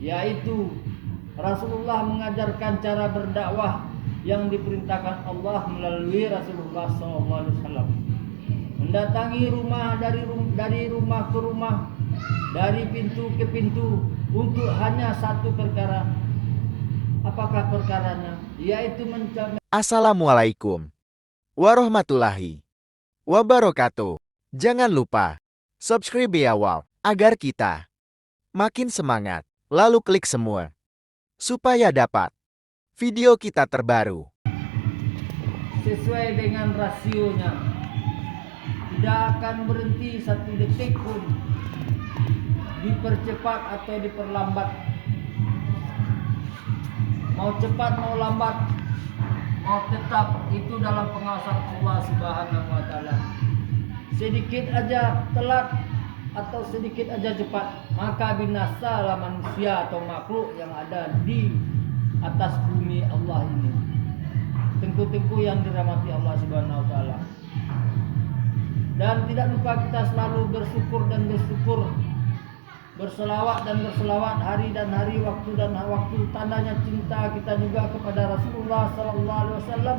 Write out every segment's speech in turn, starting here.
yaitu Rasulullah mengajarkan cara berdakwah yang diperintahkan Allah melalui Rasulullah SAW. Mendatangi rumah dari rumah ke rumah, dari pintu ke pintu untuk hanya satu perkara. Apakah perkaranya? Yaitu mencapai. Assalamualaikum warahmatullahi wabarakatuh. Jangan lupa subscribe ya wow, agar kita makin semangat. Lalu klik semua supaya dapat video kita terbaru Sesuai dengan rasionya. Tidak akan berhenti satu detik pun, dipercepat atau diperlambat. Mau cepat mau lambat, mau tetap, itu dalam pengawasan Allah Subhanahu wa taala. Sedikit aja telat atau sedikit aja cepat, maka binasalah manusia atau makhluk yang ada di atas bumi Allah ini. Tengku-tengku yang dirahmati Allah Subhanahu wa taala. Dan tidak lupa kita selalu bersyukur dan bersyukur, berselawat dan berselawat hari dan hari, waktu dan waktu. Tandanya cinta kita juga kepada Rasulullah sallallahu alaihi wasallam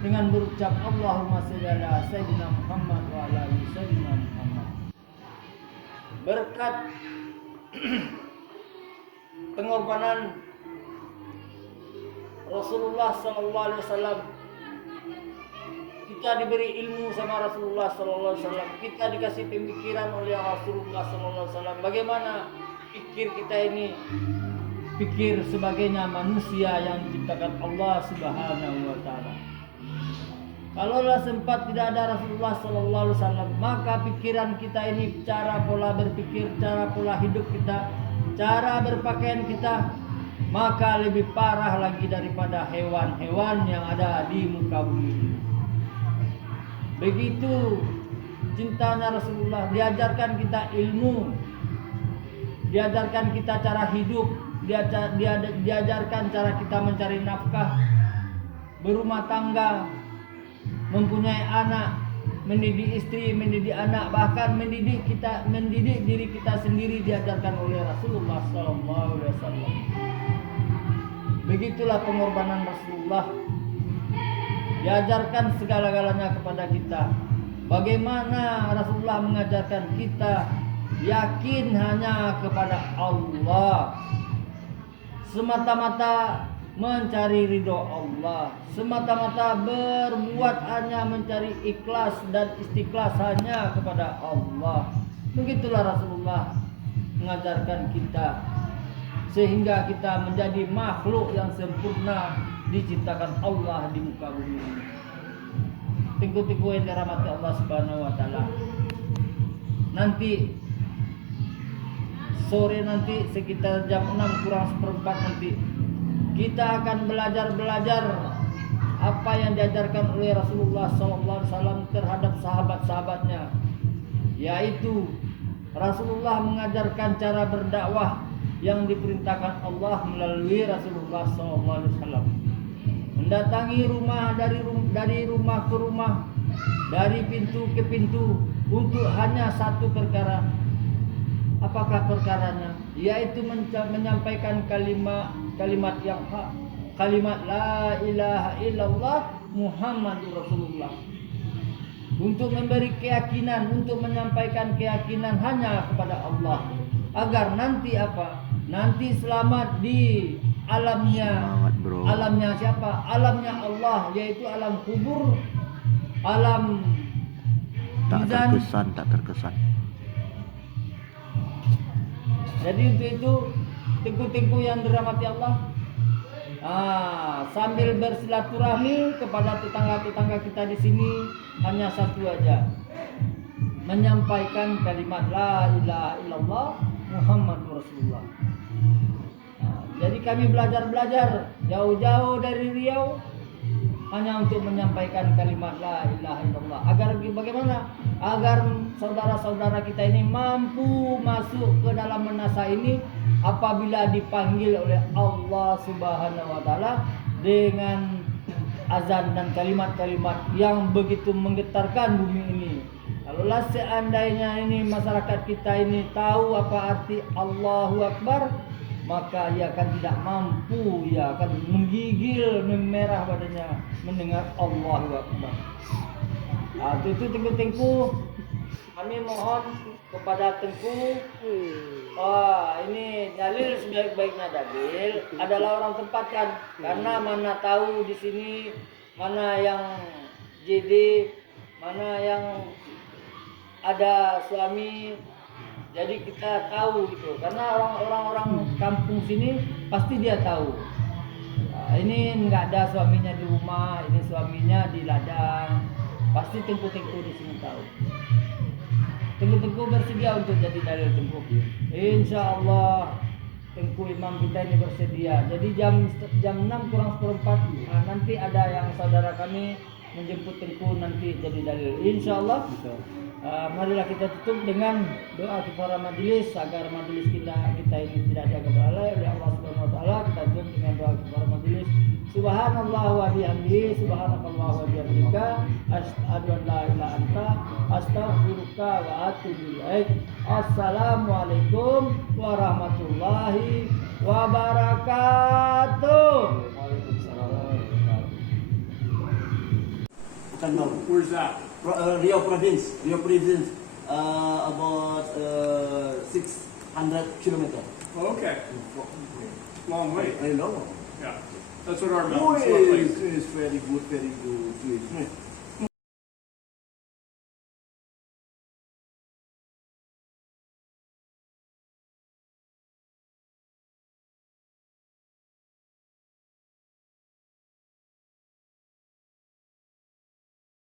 dengan berucap Allahumma shalli ala sayyidina Muhammad wa ala ali sayyidina Muhammad. Berkat pengorbanan Rasulullah sallallahu alaihi wasallam, kita diberi ilmu sama Rasulullah sallallahu alaihi wasallam, kita dikasih pemikiran oleh Rasulullah sallallahu alaihi wasallam. Bagaimana pikir kita ini pikir sebagainya manusia yang diciptakan Allah Subhanahu wa taala. Kalaulah sempat tidak ada Rasulullah sallallahu alaihi wasallam, maka pikiran kita ini, cara pola berpikir, cara pola hidup kita, cara berpakaian kita, maka lebih parah lagi daripada hewan-hewan yang ada di muka bumi. Begitu cintanya Rasulullah, diajarkan kita ilmu, diajarkan kita cara hidup, diajarkan cara kita mencari nafkah, berumah tangga, mempunyai anak, mendidik istri, mendidik anak, bahkan mendidik diri kita sendiri diajarkan oleh Rasulullah SAW. Begitulah pengorbanan Rasulullah. Diajarkan segala-galanya kepada kita. Bagaimana Rasulullah mengajarkan kita yakin hanya kepada Allah, semata-mata mencari ridho Allah, semata-mata berbuat hanya mencari ikhlas dan istikhlas hanya kepada Allah. Begitulah Rasulullah mengajarkan kita, sehingga kita menjadi makhluk yang sempurna diciptakan Allah di muka bumi ini. Tengku-tengku yang dirahmati Allah Subhanahu wa taala. Nanti sore nanti sekitar jam 6 kurang seperempat nanti kita akan belajar apa yang diajarkan oleh Rasulullah SAW terhadap sahabat-sahabatnya, yaitu Rasulullah mengajarkan cara berdakwah yang diperintahkan Allah melalui Rasulullah SAW. Mendatangi rumah dari rumah ke rumah, dari pintu ke pintu untuk hanya satu perkara. Apakah perkaranya? Yaitu menyampaikan kalimat yang hak, kalimat la ilaha illallah Muhammadur Rasulullah. Untuk memberi keyakinan, untuk menyampaikan keyakinan hanya kepada Allah, agar nanti apa? Nanti selamat di alamnya siapa? Alamnya Allah, yaitu alam kubur, alam tak terkesan. Jadi untuk itu tengku-tengku yang dirahmati Allah, sambil bersilaturahmi kepada tetangga-tetangga kita di sini, hanya satu aja, menyampaikan kalimat la ilaha illallah Muhammadur Rasulullah. Jadi kami belajar jauh-jauh dari Riau hanya untuk menyampaikan kalimat la ilaha illallah. Agar bagaimana? Agar saudara-saudara kita ini mampu masuk ke dalam menasa ini apabila dipanggil oleh Allah Subhanahu wa taala dengan azan dan kalimat-kalimat yang begitu menggetarkan bumi ini. Kalaulah seandainya ini masyarakat kita ini tahu apa arti Allahu Akbar, maka ia akan tidak mampu, ia akan menggigil, memerah badannya mendengar Allahu Akbar. Itu Tengku, kami mohon kepada Tengku, ini dalil sebaik-baiknya dalil adalah orang tempatkan, karena mana tahu di sini mana yang JD, mana yang ada suami. Jadi kita tahu gitu, karena orang-orang kampung sini pasti dia tahu. Ini nggak ada suaminya di rumah, ini suaminya di ladang. Pasti Tengku di sini tahu. Tengku bersedia untuk jadi dalil Tengku. Insya Allah Tengku imam kita ini bersedia. Jadi jam 6 kurang seperempat nanti ada yang saudara kami menjemput Tengku nanti jadi dalil. Insya Allah. Marilah kita tutup dengan doa kepada majelis agar majelis kita ini tidak dianggap lalai oleh Allah Subhanahu wa taala. Kita tutup dengan doa kepada majelis. Subhanallah wa bihamdihi, subhanakallah wa bihamdika, asyhadu an la ilaha anta, astaghfiruka wa atubu ilaik. Assalamualaikum warahmatullahi wabarakatuh. Where's that? Riau Province, about 600 kilometers. Oh, okay. Long way. I know. Yeah. That's what our Oh, mountains look like. it's very good to it.